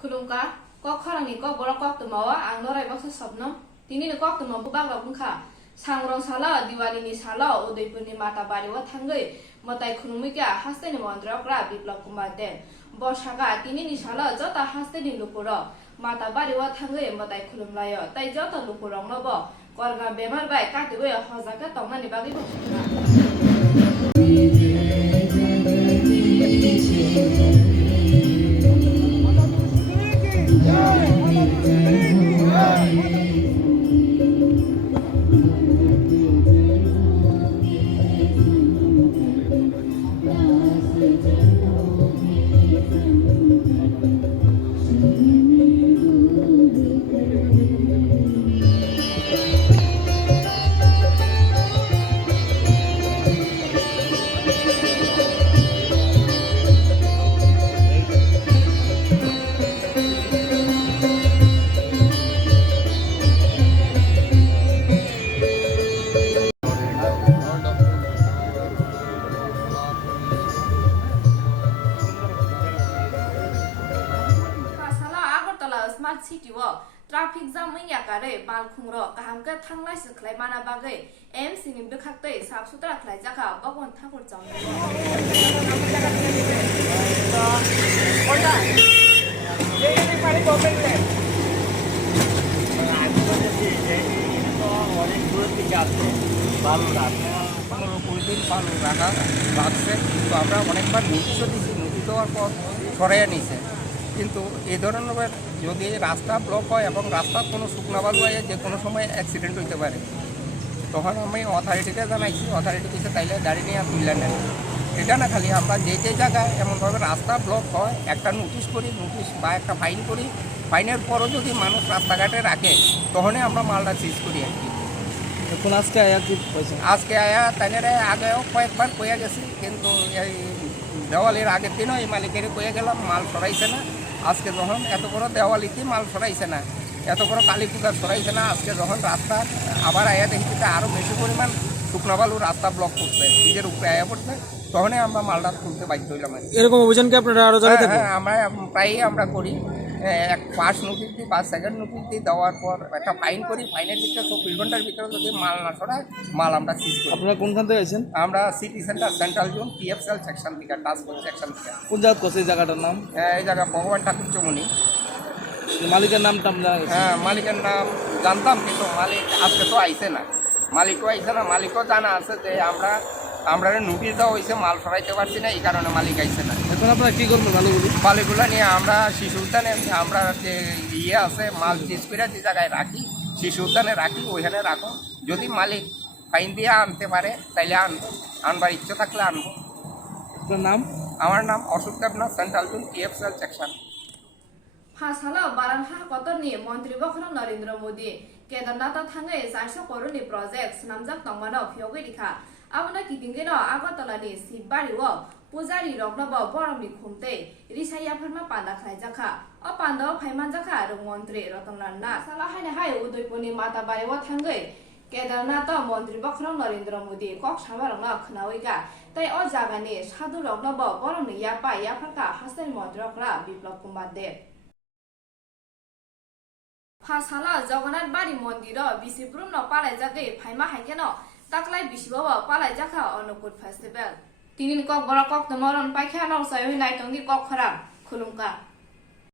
खुलुमका कक खरांनि कक बरा कक तमावा आं नराय बक्सा सबनम तिनिनो कक तमा बुबाग रबुंखा सांग्रं साला दिवालीनि साला उदयपुरनि माता बारिवा थांगै मताय खुलुमिका हास्तेनि मन्त्रकरा बिप्लव कुमार दे बर्षागा तिनिनि साला जता हास्तेनि लुपुर माता बारिवा थांगै मताय खुलुमलायो ताइ जता लुपुरंनब करगा बेमार बाय काटिवे हजाका तंगनानि बागै बक्सा स्मार्ट सिटी व ट्राफिक जाम याकारे बालखुंग्र काहामके थांनाय सिखलाय माना बागै एमसी नि बेखाक्तै साफ सुथरा खलाय जाखा भगवान ठाकुर चाव আমরা অনেকবার নোটিশও দিচ্ছি নোটিশ দেওয়ার পর সরাইয়া নিছে কিন্তু এই ধরনের যদি রাস্তা ব্লক হয় এবং রাস্তার কোনো শুকনা বালু হয় যে কোনো সময় অ্যাক্সিডেন্ট হইতে পারে তখন আমি অথরিটিকে জানাইছি অথরিটি কিছু তাইলে গাড়ি নিয়ে তুললে নেন এটা না খালি আমরা যে যে জায়গায় এমনভাবে রাস্তা ব্লক হয় একটা নোটিশ করি নোটিশ বা একটা ফাইন করি ফাইনের পরও যদি মানুষ রাস্তাঘাটে রাখে তখনই আমরা মালটা সিজ করি আর কি এখন আজকে আয়া কি পয়সা আজকে আয়া তাইলে আগেও কয়েকবার কইয়া গেছি কিন্তু এই দেওয়ালির আগের দিনও এই মালিকের কয়ে গেলাম মাল সরাইছে না আজকে যখন এত বড় দেওয়ালিতে মাল সরাইছে না এত বড় কালী পূজা সরাইছে না আজকে যখন রাস্তা আবার আয়া দেখি আরও বেশি পরিমাণ শুকনো বালু রাস্তা ব্লক করছে নিজের উপরে আয়া পড়ছে তখনই আমরা মালটা তুলতে বাধ্য হইলাম। এরকম অভিযান কি আপনারা আরও জারি থাকবে? হ্যাঁ আমরা প্রায়ই আমরা করি এক ফার্স্ট নোটিশ দিই বা সেকেন্ড নোটিশ দিই দেওয়ার পর একটা ফাইন করি ফাইনের ভিতরে 24 ঘন্টার ভিতরে যদি মাল না সরায় মাল আমরা সিজ করি। আপনারা কোনখান থেকে আছেন? আমরা city centre central zone PFCL section থেকে টাস্ক ফোর্স সেকশন থেকে। কোন জায়গা করছে এই জায়গাটার নাম? এই জায়গা ভগবান ঠাকুর চমনি। মালিকের নামটা জানা গেছে? হ্যাঁ মালিকের নাম জানতাম কিন্তু মালিক আজকে তো আইছে না মালিকও আইছে না মালিকও জানা আছে যে আমরা নোটিশ দেওয়া হয়েছে মাল সরাইতে পারছি না এই কারণে মালিক আইছে না। এখন আপনারা কী করবেন বালিগুলো নিয়ে আমরা শিশু উদ্যানে আমরা যে ইয়ে আছে মাল চিজ করে যে জায়গায় রাখি শিশু উদ্যানে রাখি ওইখানে রাখো যদি মালিক ফাইন দিয়ে আনতে পারে তাইলে আনবার ইচ্ছে থাকলে আনবো। আপনার নাম? আমার নাম Ashok Debnath central zone PFCL section. हासाला बारानहा कतरनि मन्त्री बखरं नरेन्द्र मोदी केदारनाथ थांगै 400 करोड़नि प्रोजेक्ट नामजाक तंगमानो फियोगै दिखा आबना किदिंगेनो आगरतलानि सिबबारिओ पुजारी रग्नब बरमनि खुमते रिसाया फरमा पान्दा खाय जाखा अ पान्दा फाइमान जाखा आरो मन्त्री रतनलाल नाथ साला हायने हाय उदयपुरनि माता बारिओ थांगै केदारनाथ मन्त्री बखरं नरेन्द्र मोदी कक साबारंना खनावैगा ताइ अ जागानि साधु रग्नब बरमनि यापा याफारका हास्तेनि मन्त्रकरा बिप्लव कुमार दे फासाला जगन्नाथ बारी मन्दिर बिसिब्रुम न पालाय जागै फाइमा हाइकेन ताकलाय बिसिबाव पालाय जाखा अनुकुट फेस्टिवल तिनिन कक बरा कक तमरन पाइखा नौ सय नाइतंगि कक खराब खुलुमका।